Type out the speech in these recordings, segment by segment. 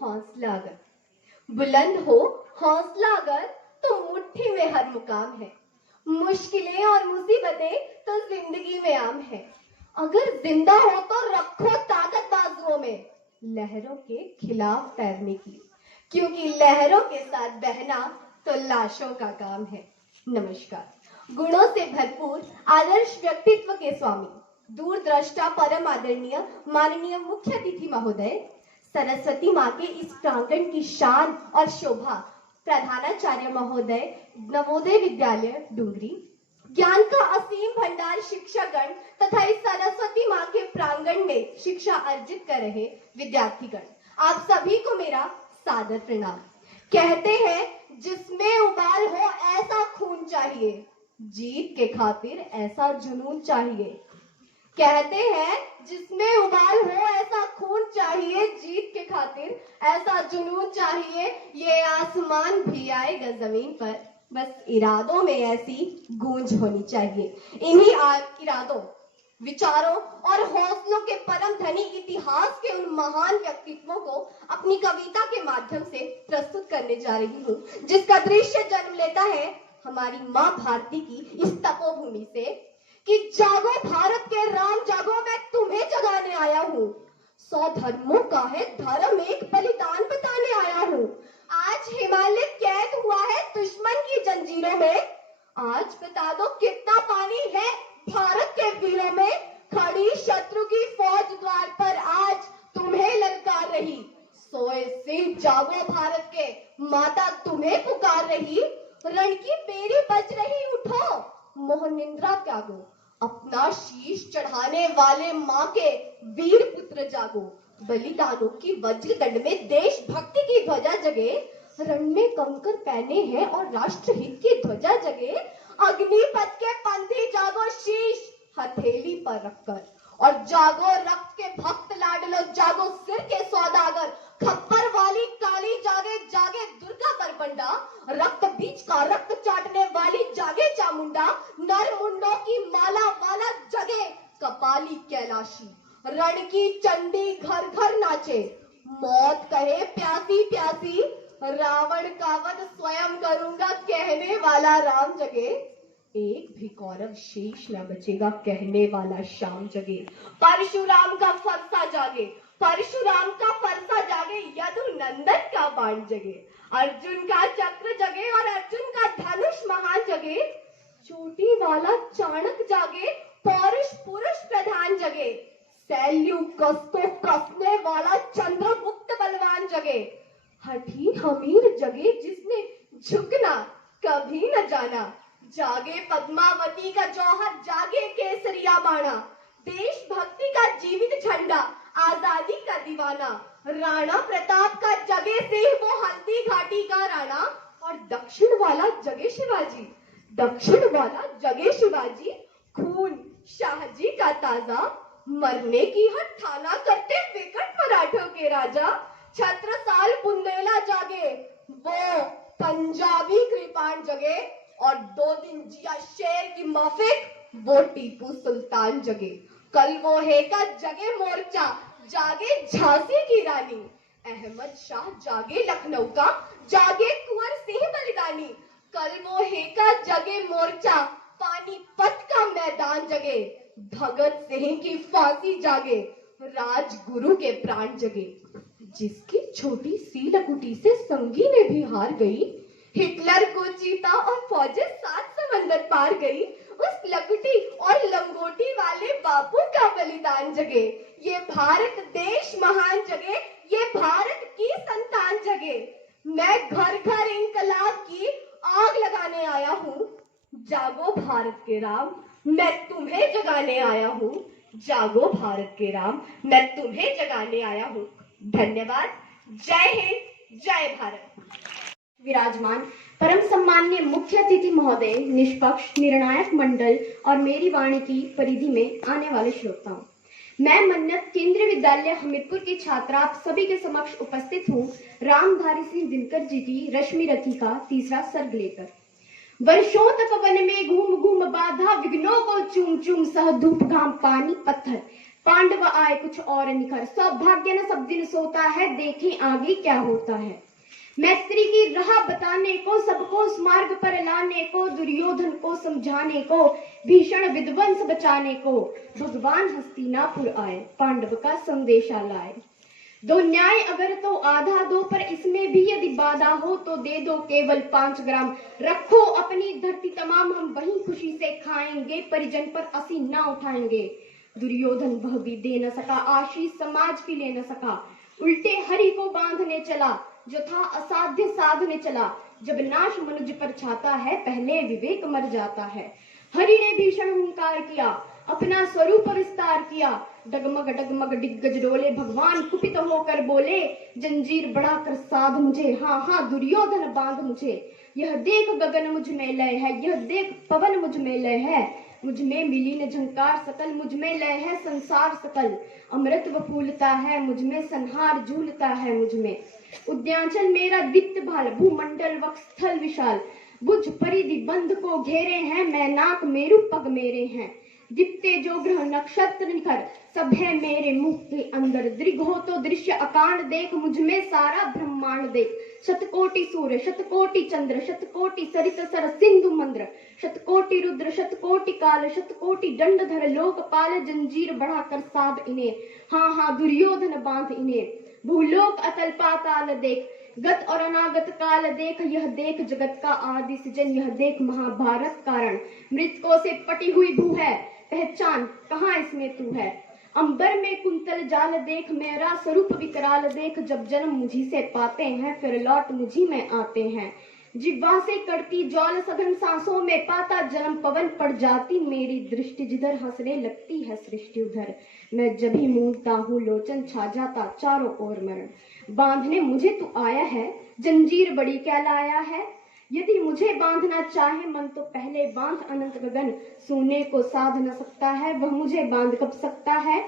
हौसला अगर, बुलंद हो हौसला अगर तो मुट्ठी में हर मुकाम है। मुश्किलें और मुसीबतें तो जिंदगी में आम है। अगर जिंदा हो तो रखो ताकत बाजुओं में, लहरों के खिलाफ तैरने की, क्योंकि लहरों के साथ बहना तो लाशों का काम है। नमस्कार। गुणों से भरपूर आदर्श व्यक्तित्व के स्वामी, दूरदृष्टा, परम आदरणीय माननीय मुख्य अतिथि महोदय, सरस्वती माँ के इस प्रांगण की शान और शोभा, प्रधानाचार्य महोदय, नवोदय विद्यालय डुंगरी, ज्ञान का असीम भंडार शिक्षकगण तथा इस सरस्वती माँ के प्रांगण में शिक्षा अर्जित कर रहे विद्यार्थीगण, आप सभी को मेरा सादर प्रणाम। कहते हैं जिसमें उबाल हो ऐसा खून चाहिए, जीत के खातिर ऐसा जुनून चाहिए। कहते हैं जिसमें उबाल हो ऐसा खून चाहिए, जीत के खातिर ऐसा जुनून चाहिए। ये आसमान भी आएगा जमीन पर, बस इरादों में ऐसी गूंज होनी चाहिए। इन्हीं इरादों, विचारों और हौसलों के परम धनी इतिहास के उन महान व्यक्तित्वों को अपनी कविता के माध्यम से प्रस्तुत करने जा रही हूँ, जिसका दृश्य जन्म लेता है हमारी माँ भारती की इस तपोभूमि से कि जागो भारत के राम जागो, मैं तुम्हें जगाने आया हूँ। 100 धर्मों का है धर्म, एक बलिदान बताने आया हूँ। आज हिमालय कैद हुआ है दुश्मन की जंजीरों में, आज बता दो कितना पानी है भारत के वीरों में। खड़ी शत्रु की फौज द्वार पर आज तुम्हें ललकार रही, सोए सिंह जागो भारत के, माता तुम्हें पुकार रही। रण की बेरी बज रही, उठो मोह निंद्रा त्यागो, अपना शीश चढ़ाने वाले माँ के वीर पुत्र जागो। बलिदानों की वज्रदंड में देशभक्ति की ध्वजा जगे, रण में कंकर पहने हैं और राष्ट्रहित की ध्वजा जगे। अग्निपथ के पंथी जागो, शीश हथेली पर रखकर, और जागो रक्त के भक्त लाडलो, जागो सिर के सौदागर। खप्पर वाली काली जागे, जागे दुर्गा बरबंडा, रक्त बीज का रक्त चाटने वाली जागे चामुंडा। नर मुंडों की माला वाला जगे कपाली कैलाशी, रण की चंडी घर घर नाचे। मौत कहे प्यासी प्यासी, रावण का वध स्वयं करूंगा कहने वाला राम जगे। एक भी कौरव शेष न बचेगा कहने वाला श्याम जगे। परशुराम का फरसा जागे, परशुराम का फरसा जागे, यदुनंदन का बाण जगे। अर्जुन का चक्र जगे और अर्जुन का धनुष महान जगे। चोटी वाला चाणक जागे, पौरुष पुरुष प्रधान जगे। सैल्यूकस को कसने वाला चंद्रगुप्त बलवान जगे। हठी हमीर जगे जिसने झुकना कभी न जाना। जागे पद्मावती का जौहर, जागे केसरिया बाणा। देशभक्ति का जीवित झंडा, आजादी का दीवाना। राणा प्रताप का जगे सिंह, वो हल्दी घाटी का राणा। और दक्षिण वाला जगे शिवाजी, दक्षिण वाला जगे शिवाजी। खून शाहजी का ताजा, मरने की हर ठाना करते विकट मराठों के राजा। छत्रसाल बुंदेला जागे, वो पंजाबी कृपाण जगे। और 2 दिन जिया शेर की माफिक, वो टीपू सुल्तान जगे। कल वो है का जगे मोर्चा, जागे झांसी की रानी। अहमद शाह जागे लखनऊ का, जागे कुंवर सिंह बलिदानी। कल वो है का जगे मोर्चा, पानीपत का मैदान जगे। भगत सिंह की फांसी जागे, राजगुरु के प्राण जगे। जिसकी छोटी सी लकुटी से संगी ने भी हार गई, हिटलर को जीता और फौजें 7 समंदर पार गई। उस लकुटी और लंगोटी वाले बापू का बलिदान जगे। ये भारत देश महान जगे, ये भारत की संतान जगे। मैं घर घर इंकलाब की आग लगाने आया हूँ, जागो भारत के राम, मैं तुम्हें जगाने आया हूँ। जागो भारत के राम, मैं तुम्हें जगाने आया हूँ। धन्यवाद। जय हिंद, जय भारत। विराजमान परम सम्माननीय मुख्य अतिथि महोदय, निष्पक्ष निर्णायक मंडल और मेरी वाणी की परिधि में आने वाले श्रोताओं, मैं मन्नत केंद्रीय विद्यालय हमीरपुर की छात्रा आप सभी के समक्ष उपस्थित हूँ रामधारी सिंह दिनकर जी की रश्मि रथी का 3रा सर्ग लेकर। वर्षों तक वन में घूम घूम बाधा विघ्नों को चूम चूम, सह धूप घाम पानी पत्थर, पांडव आए कुछ और निखर, सौभाग्य न सब दिन सोता है, देखें आगे क्या होता है। मैत्री की राह बताने को, सबको उस मार्ग पर लाने को, दुर्योधन को समझाने को, भीषण विध्वंस बचाने को, भगवान हस्तिनापुर आए, पांडव का संदेशा लाए। दो न्याय अगर तो आधा दो, पर इसमें भी यदि बाधा हो तो दे दो केवल 5 ग्राम। रखो अपनी धरती तमाम, हम वहीं खुशी से खाएंगे, परिजन पर असी ना उठाएंगे। दुर्योधन वह भी दे न सका, आशीष समाज की ले न सका, उल्टे हरि को बांधने चला, जो था असाध्य साधने चला। जब नाश मनुज पर छाता है, पहले विवेक मर जाता है। हरि ने भीषण हुंकार किया, अपना स्वरूप विस्तार किया, डगमग डगमग दिग्गज डोले, भगवान कुपित होकर बोले, जंजीर बढ़ाकर साध मुझे, हाँ हाँ दुर्योधन बांध मुझे। यह देख गगन मुझ में लय है, यह देख पवन मुझ में लय है, मुझ में मिली न झंकार सकल, मुझ में लय है संसार सकल। अमृत फूलता है मुझ में, संहार झूलता है मुझ में। उद्यांचल मेरा दीप्त भाल, भूमंडल वक्षस्थल विशाल, बुझ परिधि बंध को घेरे हैं, मैनाक मेरु पग मेरे हैं। दीप्ते जो ग्रह नक्षत्र निखर, सब है मेरे मुख के अंदर। दृग हो तो दृश्य अकांड देख, मुझ में सारा ब्रह्मांड देख। शतकोटि सूर्य शतकोटि चंद्र, शतकोटि सरित सर सिंधु मंद्र, शतकोटि रुद्र शतकोटि काल, शतकोटि दंडधर लोकपाल, जंजीर बढ़ाकर साध इन्हें, हाँ हाँ दुर्योधन बांध इन्हें। भूलोक अतल पाताल देख, गत और अनागत काल देख, यह देख जगत का आदि सृजन, यह देख महाभारत कारण। मृतकों से पटी हुई भू है, पहचान कहाँ इसमें तू है। अंबर में कुंतल जाल देख, मेरा स्वरूप विकराल देख, जब जन्म मुझी से पाते हैं, फिर लौट मुझी में आते हैं। जिह्वा से कड़ती ज्वाल सघन सांसों में, पाता जन्म पवन पड़ जाती मेरी दृष्टि, जिधर हंसने लगती है सृष्टि उधर। मैं जब ही मूंदता हूँ लोचन, छा जाता चारों ओर मरण। बांधने मुझे तू आया है, जंजीर बड़ी क्या लाया है। यदि मुझे बांधना चाहे मन, तो पहले बांध अनंत गगन। सोने को साध न सकता है, वह मुझे बांध कब सकता है।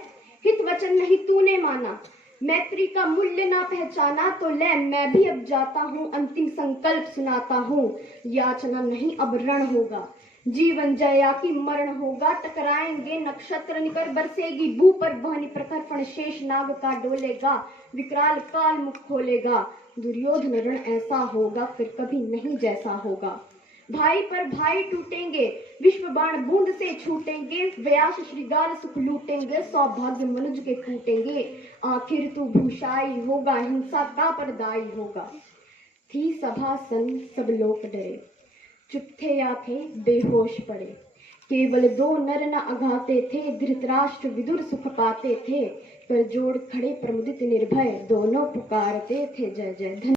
हित वचन नहीं तूने माना, मैत्री का मूल्य ना पहचाना, तो ले मैं भी अब जाता हूँ, अंतिम संकल्प सुनाता हूँ। याचना नहीं अब रण होगा, जीवन जया की मरण होगा। टकराएंगे नक्षत्र निकर, बरसेगी भू पर वहनी प्रखर फण, शेष नाग का डोलेगा, विकराल काल मुख खोलेगा। दुर्योधन रण ऐसा होगा, फिर कभी नहीं जैसा होगा। भाई पर भाई टूटेंगे, विश्व बाण बूंद से छूटेंगे, व्यास श्रृगाल सुख लूटेंगे, सौभाग्य मनुज के टूटेंगे। आखिर तू भूषाई होगा, हिंसा का परदाई होगा। थी सभा सन सब लोग डरे, चुप थे या थे बेहोश पड़े। केवल 2 नर न अघाते थे, धृतराष्ट्र विदुर सुख पाते थे। पर जोड़ खड़े प्रमुदित निर्भय, दोनों पुकारते थे जय जय।